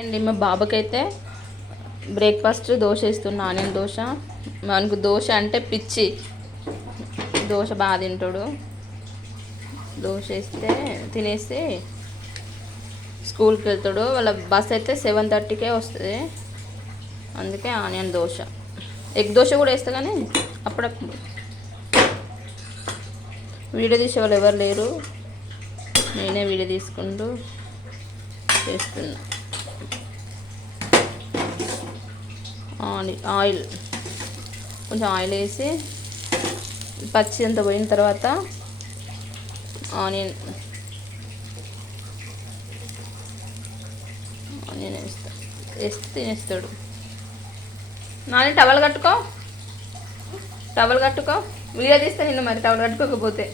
అండి మా బాబుకైతే బ్రేక్ఫాస్ట్ దోశ ఇస్తున్నా, ఆనియన్ దోశ. మనకు దోశ అంటే పిచ్చి, దోశ బాగా తింటాడు. దోశ ఇస్తే తినేసి స్కూల్కి వెళ్తాడు. వాళ్ళ బస్ అయితే 7:30కే వస్తుంది. అందుకే ఆనియన్ దోశ. ఎగ్ దోశ కూడా వేస్తా, కానీ అప్పుడప్పుడు వీడియో తీసేవాళ్ళు ఎవరు లేరు, నేనే వీడియో తీసుకుంటూ చేస్తున్నా. ఆయిల్ కొంచెం ఆయిల్ వేసి పచ్చి అంత పోయిన తర్వాత ఆనియన్ వేస్తే తినేస్తాడు. నాని టవల్ కట్టుకో, వీడియో తీస్తే నిన్ను మరి టవల్ కట్టుకోకపోతే.